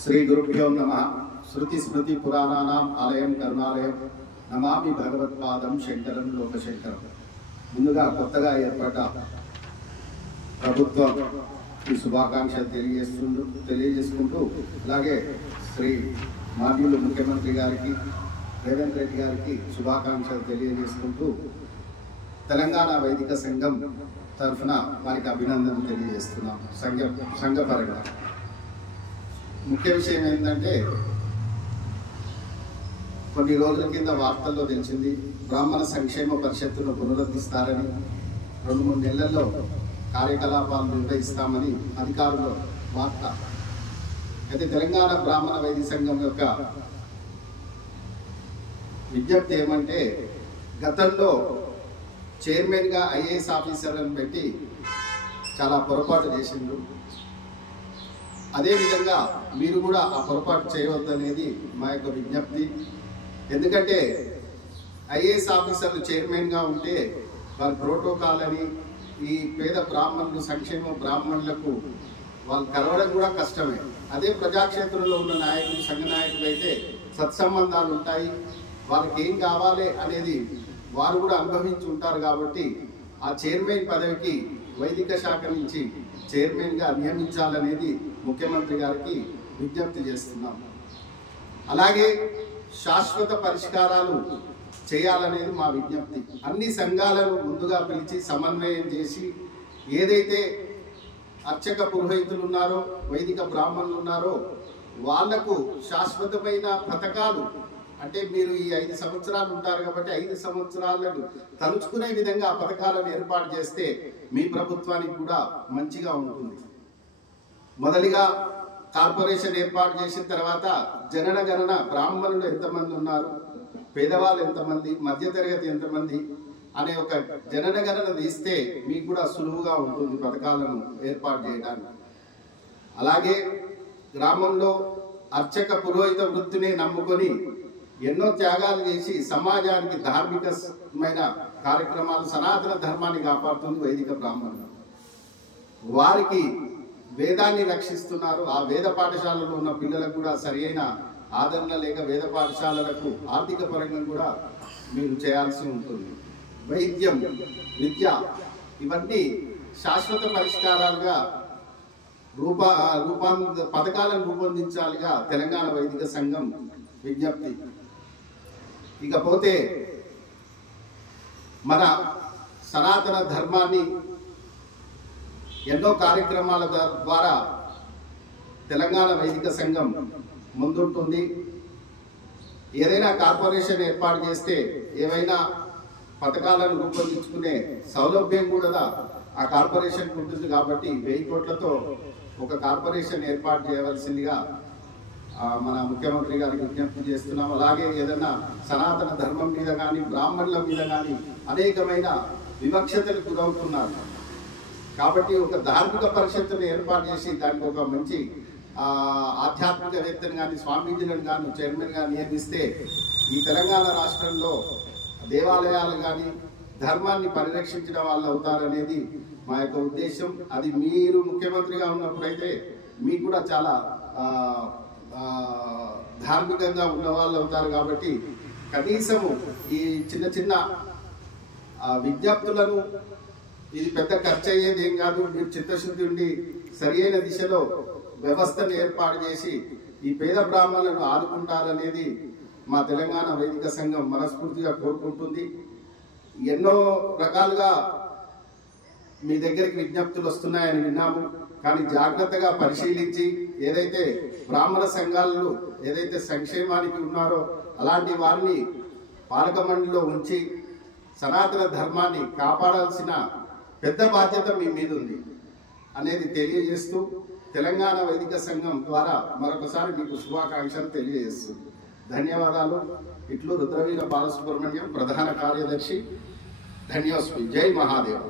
श्री गुरुभ्यो नमः। श्रुति स्मृति पुराणानाम् आलयं करुणालయం నమామి భగవత్పాదం శంకరం లోకశంకరం। ముందుగా కొత్తగా ఏర్పడ్డ ప్రభుత్వం ఈ శుభాకాంక్షలు తెలియజేసుకుంటూ అలాగే శ్రీ మాన్యులు ముఖ్యమంత్రి గారికి రేవంత్ రెడ్డి గారికి శుభాకాంక్షలు తెలియజేసుకుంటూ తెలంగాణ వైదిక సంఘం తరఫున వారికి అభినందనలు తెలియజేస్తున్నాం। సంఘపరంగా ముఖ్య విషయం ఏంటంటే, కొన్ని రోజుల కింద వార్తల్లో తెలిసింది బ్రాహ్మణ సంక్షేమ పరిషత్తును పునరుద్ధరిస్తారని, 2-3 నెలల్లో కార్యకలాపాలు నిర్వహిస్తామని అధికారులు వార్త। అయితే తెలంగాణ బ్రాహ్మణ వైదిక సంఘం యొక్క విజ్ఞప్తి ఏమంటే, గతంలో చైర్మన్గా ఐఏఎస్ ఆఫీసర్లను పెట్టి చాలా పొరపాటు చేసిండ్రు। అదేవిధంగా మీరు కూడా ఆ పొరపాటు చేయవద్దనేది మా యొక్క విజ్ఞప్తి। ఎందుకంటే ఐఏఎస్ ఆఫీసర్లు చైర్మన్గా ఉంటే వారి ప్రోటోకాల్ అని ఈ పేద బ్రాహ్మణులు సంక్షేమ బ్రాహ్మణులకు వాళ్ళు కలవడం కూడా కష్టమే। అదే ప్రజాక్షేత్రంలో ఉన్న నాయకులు సంఘ నాయకులు అయితే సత్సంబంధాలు ఉంటాయి, వాళ్ళకి ఏం కావాలి అనేది వారు కూడా అనుభవించి ఉంటారు। కాబట్టి ఆ చైర్మన్ పదవికి వైదిక శాఖ నుంచి చైర్మన్గా నియమించాలనేది ముఖ్యమంత్రి గారికి విజ్ఞప్తి చేస్తున్నాం। అలాగే శాశ్వత పరిష్కారాలు చేయాలనేది మా విజ్ఞప్తి। అన్ని సంఘాలను ముందుగా పిలిచి సమన్వయం చేసి, ఏదైతే అర్చక పురోహితులు ఉన్నారో వైదిక బ్రాహ్మణులు ఉన్నారో వాళ్లకు శాశ్వతమైన పథకాలు, అంటే మీరు ఈ 5 సంవత్సరాలు ఉంటారు కాబట్టి 5 సంవత్సరాలను తలుచుకునే విధంగా ఆ పథకాలను ఏర్పాటు చేస్తే మీ ప్రభుత్వానికి కూడా మంచిగా ఉంటుంది। మొదటిగా కార్పొరేషన్ ఏర్పాటు చేసిన తర్వాత జనగణన, బ్రాహ్మణులు ఎంతమంది ఉన్నారు, పేదవాళ్ళు ఎంతమంది, మధ్యతరగతి ఎంతమంది అనే ఒక జనగణన తీస్తే మీకు కూడా సులువుగా ఉంటుంది పథకాలను ఏర్పాటు చేయడానికి। అలాగే గ్రామంలో అర్చక పురోహిత వృత్తిని నమ్ముకొని ఎన్నో త్యాగాలు చేసి సమాజానికి ధార్మికమైన కార్యక్రమాలు, సనాతన ధర్మాన్ని కాపాడుతుంది వైదిక బ్రాహ్మణులు। వారికి వేదాన్ని రక్షిస్తున్నారు। ఆ వేద పాఠశాలలో ఉన్న పిల్లలకు కూడా సరైన ఆదరణ లేక వేద పాఠశాలలకు ఆర్థిక పరంగా కూడా మీరు చేయాల్సి ఉంటుంది। వైద్యం, విద్య ఇవన్నీ శాశ్వత పరిష్కారాలుగా పథకాలను రూపొందించాలిగా తెలంగాణ వైదిక సంఘం విజ్ఞప్తి। ఇకపోతే మన సనాతన ధర్మాన్ని ఎన్నో కార్యక్రమాల ద్వారా తెలంగాణ వైదిక సంఘం ముందుంటుంది। ఏదైనా కార్పొరేషన్ ఏర్పాటు చేస్తే ఏవైనా పథకాలను రూపొందించుకునే సౌలభ్యం కూడా ఆ కార్పొరేషన్ ఉంటుంది। కాబట్టి 1000 కోట్లతో ఒక కార్పొరేషన్ ఏర్పాటు చేయవలసిందిగా మన ముఖ్యమంత్రి గారికి విజ్ఞప్తి చేస్తున్నాం। అలాగే ఏదైనా సనాతన ధర్మం మీద కానీ బ్రాహ్మణుల మీద కానీ అనేకమైన వివక్షతలు గురవుతున్నారు కాబట్టి ఒక ధార్మిక పరిషత్తును ఏర్పాటు చేసి దానికి ఒక మంచి ఆధ్యాత్మికవేత్తను కానీ స్వామీజీలను కానీ చైర్మన్గా నియమిస్తే ఈ తెలంగాణ రాష్ట్రంలో దేవాలయాలు కానీ ధర్మాన్ని పరిరక్షించిన వాళ్ళు అవుతారనేది మా యొక్క ఉద్దేశం। అది మీరు ముఖ్యమంత్రిగా ఉన్నప్పుడైతే మీకు కూడా చాలా ధార్మికంగా ఉన్న వాళ్ళు అవుతారు। కాబట్టి కనీసము ఈ చిన్న చిన్న విజ్ఞప్తులను, ఇది పెద్ద ఖర్చు అయ్యేది ఏం కాదు, మీరు చిత్తశుద్ధి ఉండి సరి అయిన దిశలో వ్యవస్థను ఏర్పాటు చేసి ఈ పేద బ్రాహ్మణులను ఆదుకుంటారనేది మా తెలంగాణ వైదిక సంఘం మనస్ఫూర్తిగా కోరుకుంటుంది। ఎన్నో రకాలుగా మీ దగ్గరికి విజ్ఞప్తులు వస్తున్నాయని విన్నాము, కానీ జాగ్రత్తగా పరిశీలించి ఏదైతే బ్రాహ్మణ సంఘాలను ఏదైతే సంక్షేమానికి ఉన్నారో అలాంటి వారిని పాలక మండలిలో ఉంచి సనాతన ధర్మాన్ని కాపాడాల్సిన పెద్ద బాధ్యత మీ మీద ఉంది అనేది తెలియజేస్తూ తెలంగాణ వైదిక సంఘం ద్వారా మరొకసారి మీకు శుభాకాంక్షలు తెలియజేస్తుంది। ధన్యవాదాలు। ఇట్లు రుద్రవీర బాలసుబ్రహ్మణ్యం, ప్రధాన కార్యదర్శి। ధన్యోస్మి। జై మహాదేవ।